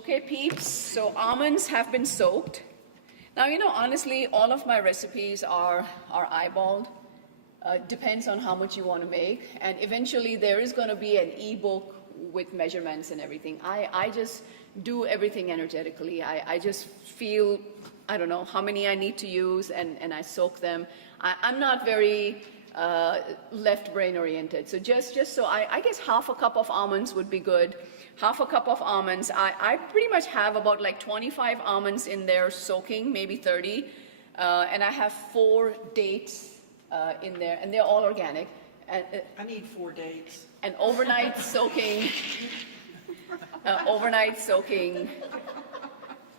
Okay, peeps, so almonds have been soaked. Now, honestly, all of my recipes are eyeballed. Depends on how much you want to make. And eventually there is going to be an ebook with measurements and everything. I just do everything energetically. I just feel, I don't know how many I need to use, and I soak them. I'm not very left brain oriented. So just so I guess half a cup of almonds would be good. Half a cup of almonds. I pretty much have about like 25 almonds in there soaking, maybe 30. And I have 4 dates in there, and they're all organic. And, I need 4 dates. And overnight soaking,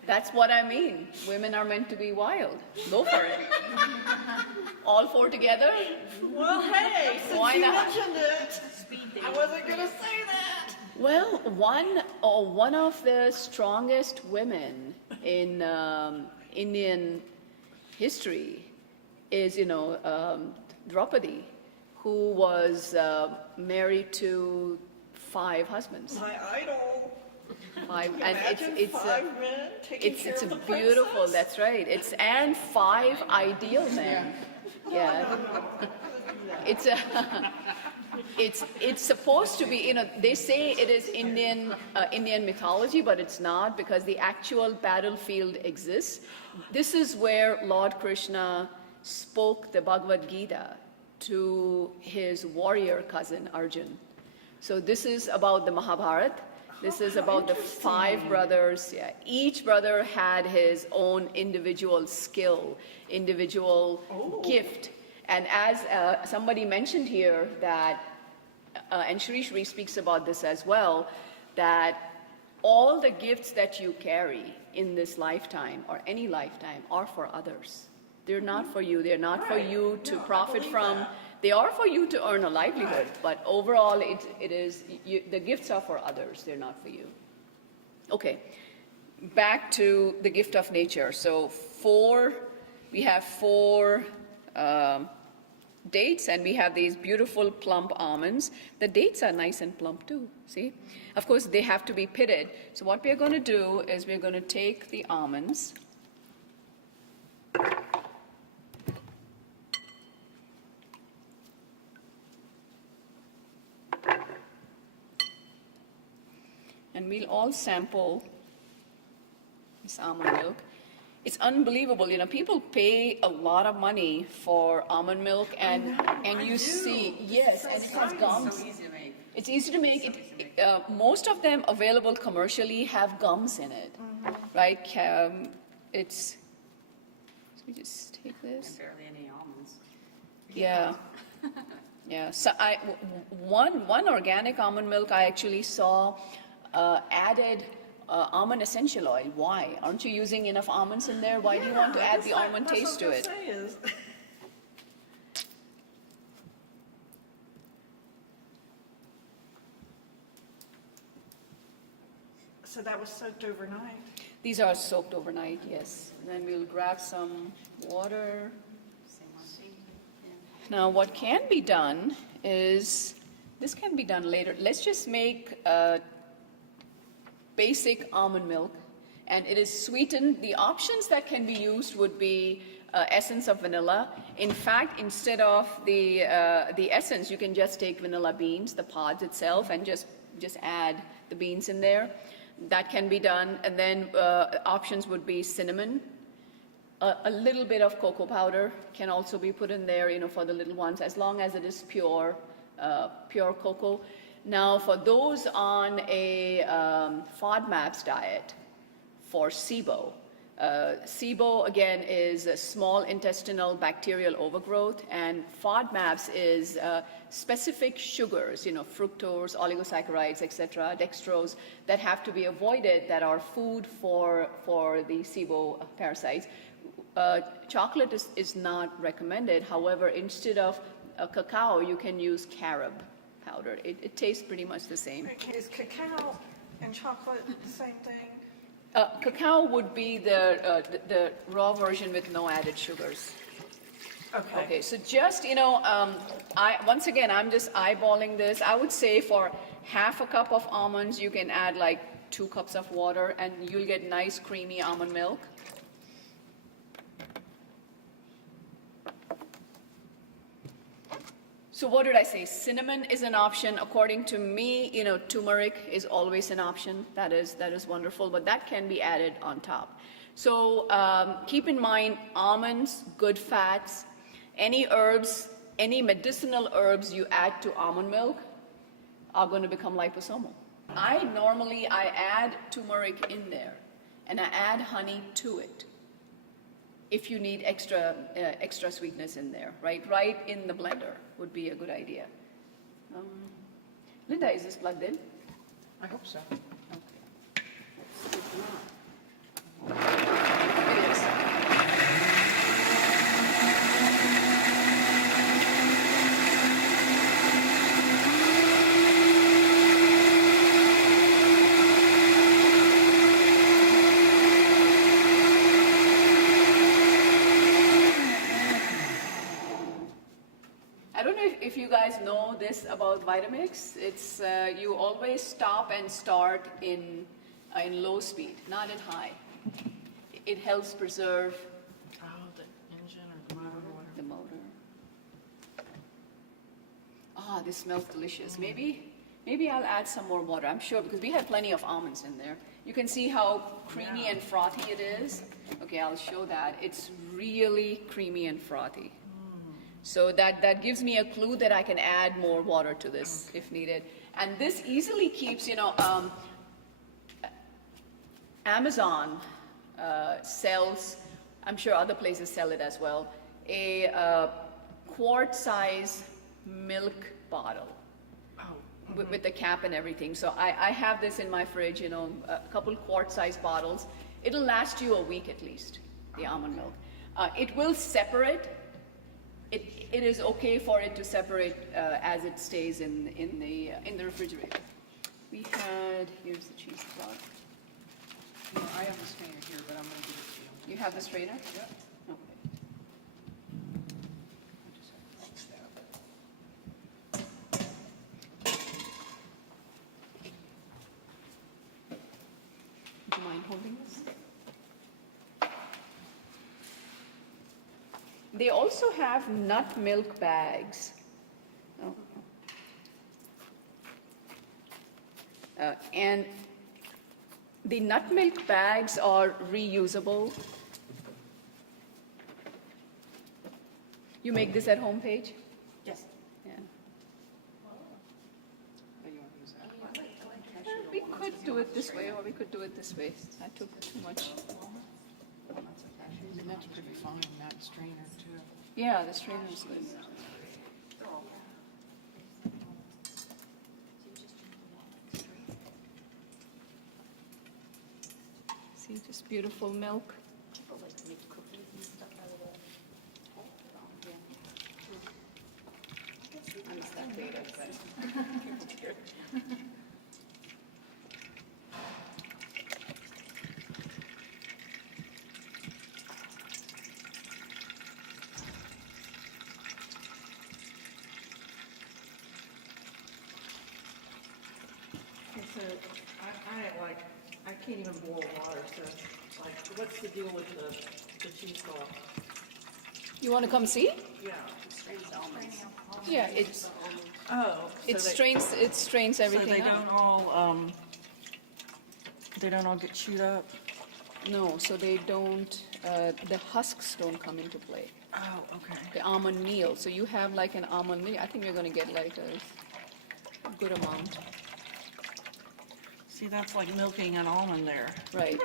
that's what I mean. Women are meant to be wild. Go for it. All 4 together? Well, hey, since Why you not? mentioned it, I wasn't going to say that. Well, one of the strongest women in Indian history is, Draupadi, who was married to 5 husbands. My idol. 5, Can you and imagine it's 5 men taking care it's of a the beautiful. princess? That's right. And 5 ideal men. Yeah. It's a. It's supposed to be, they say it is Indian mythology, but it's not, because the actual battlefield exists. This is where Lord Krishna spoke the Bhagavad Gita to his warrior cousin Arjun. So this is about the Mahabharata. This is about the 5 brothers. Yeah. Each brother had his own individual skill, individual gift. And as somebody mentioned here that, and Shri Shri speaks about this as well, that all the gifts that you carry in this lifetime or any lifetime are for others. They're not for you. They're not for you to profit from. They are for you to earn a livelihood. But overall, the gifts are for others. They're not for you. Okay, back to the gift of nature. So we have 4 dates, and we have these beautiful plump almonds. The dates are nice and plump too, see? Of course, they have to be pitted. So what we're going to do is we're going to take the almonds, and we'll all sample this almond milk. It's unbelievable, people pay a lot of money for almond milk, and you see, yes, and it has gums. So easy to make. It's easy to make. Most of them available commercially have gums in it, right? Let me just take this. And barely any almonds. Yeah. Yeah. So one organic almond milk I actually saw added almond essential oil. Why? Aren't you using enough almonds in there? Why do you want to add the almond taste to it? So that was soaked overnight. These are soaked overnight, yes. Then we'll grab some water. Now what can be done is, this can be done later. Let's just make basic almond milk, and it is sweetened. The options that can be used would be essence of vanilla. In fact, instead of the essence, you can just take vanilla beans, the pods itself, and just add the beans in there. That can be done. And then options would be cinnamon. A little bit of cocoa powder can also be put in there, for the little ones, as long as it is pure cocoa. Now, for those on a FODMAPs diet for SIBO, SIBO again is a small intestinal bacterial overgrowth, and FODMAPs is specific sugars, fructose, oligosaccharides, etc., dextrose, that have to be avoided, that are food for the SIBO parasites. Chocolate is not recommended. However, instead of cacao, you can use carob powder. It tastes pretty much the same. Okay, is cacao and chocolate the same thing? Cacao would be the raw version with no added sugars. Okay. Okay, so just, once again, I'm just eyeballing this. I would say for half a cup of almonds, you can add like 2 cups of water, and you'll get nice creamy almond milk. So what did I say? Cinnamon is an option. According to me, turmeric is always an option. That is wonderful, but that can be added on top. So keep in mind, almonds, good fats, any herbs, any medicinal herbs you add to almond milk are going to become liposomal. I add turmeric in there, and I add honey to it. If you need extra sweetness in there, right in the blender would be a good idea. Linda, is this plugged in? I hope so. Okay. It is. I don't know if you guys know this about Vitamix. It's you always stop and start in low speed, not at high. It helps preserve Oh, the engine or the motor or whatever. the motor. Ah, this smells delicious. Maybe I'll add some more water. I'm sure because we have plenty of almonds in there. You can see how creamy and frothy it is. Okay, I'll show that. It's really creamy and frothy. So that gives me a clue that I can add more water to this if needed. And this easily keeps, Amazon sells, I'm sure other places sell it as well, a quart-size milk bottle with the cap and everything. So I have this in my fridge, a couple quart-size bottles. It'll last you a week at least, the almond milk. It will separate. It is okay for it to separate as it stays in the refrigerator. Here's the cheesecloth. No, I have the strainer here, but I'm going to give it to you. You have the strainer? Yep. Okay. I just have to mix that. Do you mind holding this? They also have nut milk bags. Oh. And the nut milk bags are reusable. You make this at home, Paige? Yes. Yeah. Oh, you want to use that? We could do it this way, or we could do it this way. I took too much. And that's pretty fine, that strainer too. Yeah, the strainer is good. See, just beautiful milk. People like to make cookies and stuff out of it. I'm a spectator, but So I can't even boil water, so like, what's the deal with the cheesecloth? you want to come see? Yeah. Yeah, it's Oh. it strains So everything they out. don't all get chewed up? No, so they don't. The husks don't come into play. Oh, okay. The almond meal. So you have like an almond meal. I think you're going to get like a good amount. See, that's like milking an almond there. Right.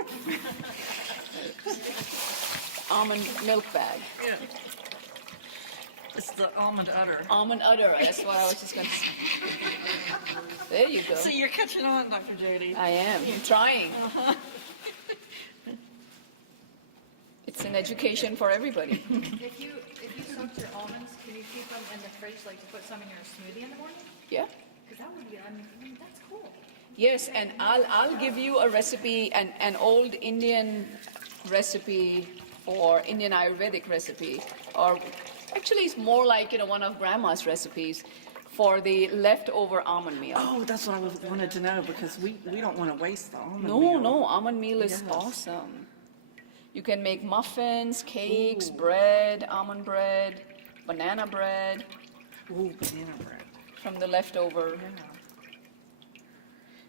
Almond milk bag. Yeah. It's the almond udder. Almond udder. That's what I was just going to say. There you go. So you're catching on, Dr. Jodie. I am. I'm trying. It's an education for everybody. If you soak your almonds, can you keep them in the fridge, like to put some in your smoothie in the morning? Yeah. Because that would be, that's cool. Yes, and I'll give you a recipe, an old Indian recipe or Indian Ayurvedic recipe, or actually it's more like one of Grandma's recipes for the leftover almond meal. Oh, that's what I wanted to know, because we don't want to waste the almond No, meal. no, almond meal is Yes. awesome. You can make muffins, cakes, bread, almond bread, banana bread Ooh, banana bread. from the leftover. Yeah.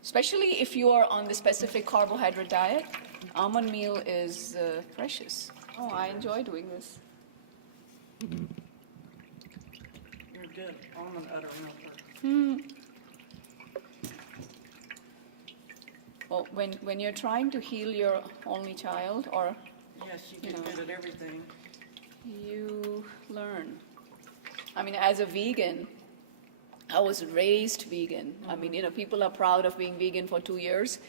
Especially if you are on the specific carbohydrate diet, almond meal is precious. Oh, I enjoy doing this. You're a good almond udder milker. Well, when you're trying to heal your only child, or Yes, you You get know. good at everything. you learn. I mean, as a vegan, I was raised vegan. I mean, people are proud of being vegan for 2 years.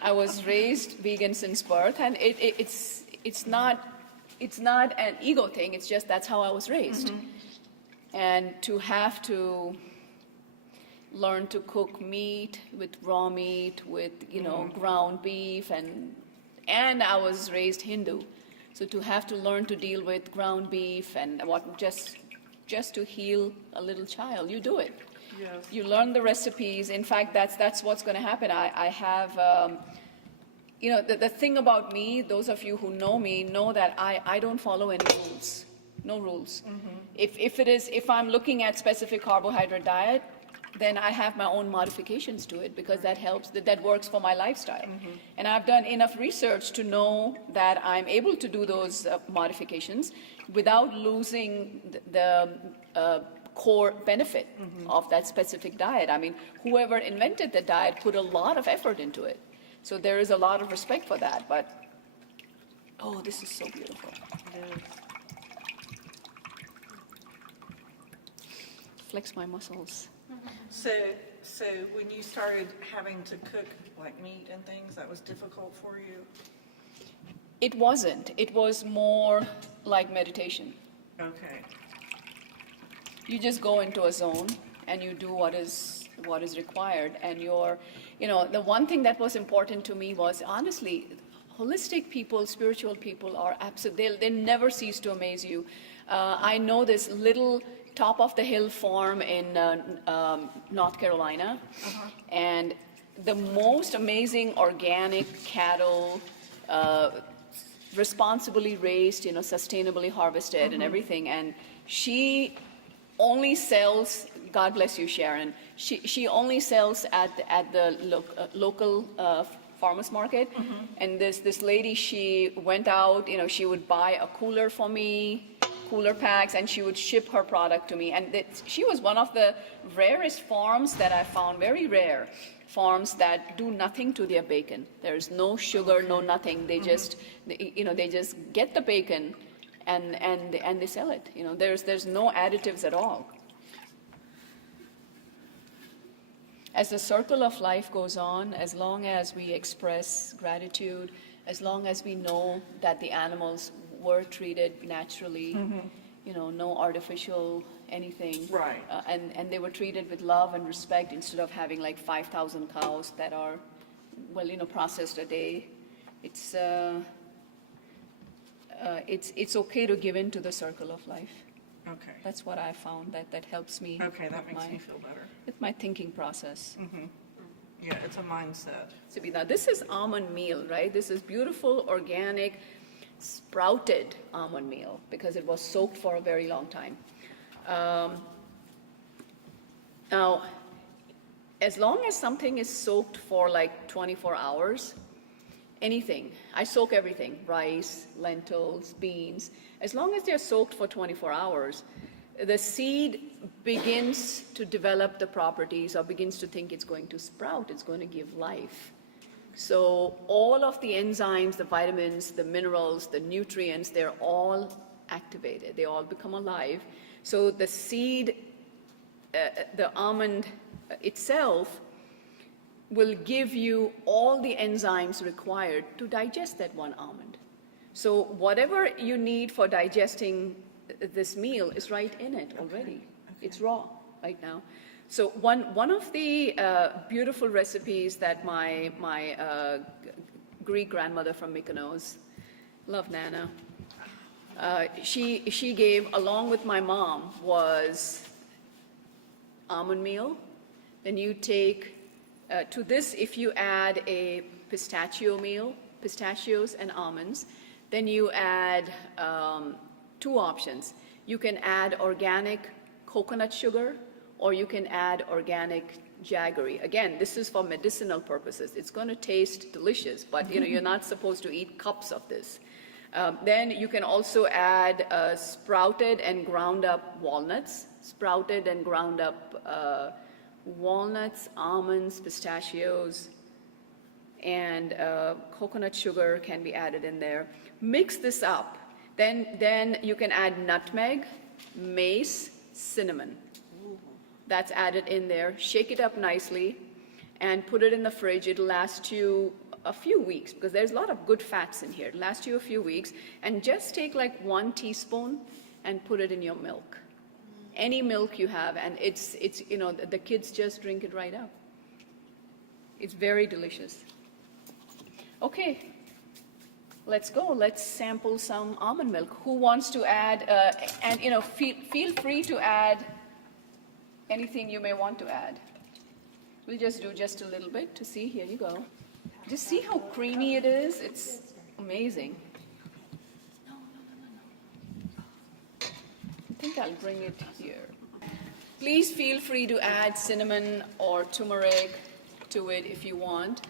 I was raised vegan since birth, and it's not an ego thing. It's just that's how I was raised. And to have to learn to cook meat with raw meat, with ground beef, and I was raised Hindu, so to have to learn to deal with ground beef and just to heal a little child, you do it. Yes. You learn the recipes. In fact, that's what's going to happen. I have, the thing about me, those of you who know me know that I don't follow any rules. No rules. If I'm looking at specific carbohydrate diet, then I have my own modifications to it, because that helps, that works for my lifestyle. And I've done enough research to know that I'm able to do those modifications without losing the core benefit of that specific diet. I mean, whoever invented the diet put a lot of effort into it. So there is a lot of respect for that. But, oh, this is so beautiful. Yes. Flex my muscles. So when you started having to cook like meat and things, that was difficult for you? It wasn't. It was more like meditation. Okay. You just go into a zone and you do what is required. And the one thing that was important to me was, honestly, holistic people, spiritual people are absolute. They never cease to amaze you. I know this little top of the hill farm in North Carolina, and the most amazing organic cattle, responsibly raised, sustainably harvested and everything. And she only sells, God bless you, Sharon, she only sells at the local farmers market. And this lady, she went out, she would buy a cooler for me, cooler packs, and she would ship her product to me. And she was one of the rarest farms that I found, very rare farms that do nothing to their bacon. There's no sugar, no nothing. They just, they just get the bacon and they sell it. There's no additives at all. As the circle of life goes on, as long as we express gratitude, as long as we know that the animals were treated naturally, no artificial anything. Right. And they were treated with love and respect, instead of having like 5,000 cows that are, processed a day. It's okay to give in to the circle of life. Okay. That's what I found that helps me. Okay, that with makes me feel better. with my thinking process. Yeah, it's a mindset. Now, this is almond meal, right? This is beautiful, organic, sprouted almond meal, because it was soaked for a very long time. Now, as long as something is soaked for like 24 hours, anything, I soak everything, rice, lentils, beans, as long as they're soaked for 24 hours, the seed begins to develop the properties, or begins to think it's going to sprout, it's going to give life. So all of the enzymes, the vitamins, the minerals, the nutrients, they're all activated. They all become alive. So the seed, the almond itself, will give you all the enzymes required to digest that one almond. So whatever you need for digesting this meal is right in it already. It's raw right now. So one of the beautiful recipes that my Greek grandmother from Mykonos, love Nana, she gave along with my mom was almond meal. Then you take, to this, if you add a pistachio meal, pistachios and almonds, then you add 2 options. You can add organic coconut sugar, or you can add organic jaggery. Again, this is for medicinal purposes. It's going to taste delicious, but you're not supposed to eat cups of this. Then you can also add sprouted and ground up walnuts, walnuts, almonds, pistachios, and coconut sugar can be added in there. Mix this up. Then you can add nutmeg, mace, cinnamon. That's added in there. Shake it up nicely and put it in the fridge. It'll last you a few weeks because there's a lot of good fats in here. It'll last you a few weeks. And just take like 1 teaspoon and put it in your milk. Any milk you have, and it's the kids just drink it right up. It's very delicious. Okay, let's go. Let's sample some almond milk. Who wants to add? And feel free to add anything you may want to add. We'll just do just a little bit to see. Here you go. Just see how creamy it is. It's amazing. No. I think I'll bring it here. Please feel free to add cinnamon or turmeric to it if you want.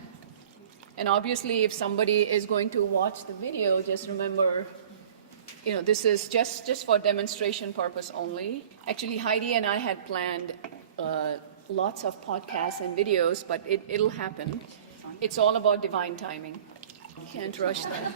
And obviously, if somebody is going to watch the video, just remember, this is just for demonstration purpose only. Actually, Heidi and I had planned lots of podcasts and videos, but it'll happen. It's all about divine timing. You can't rush that.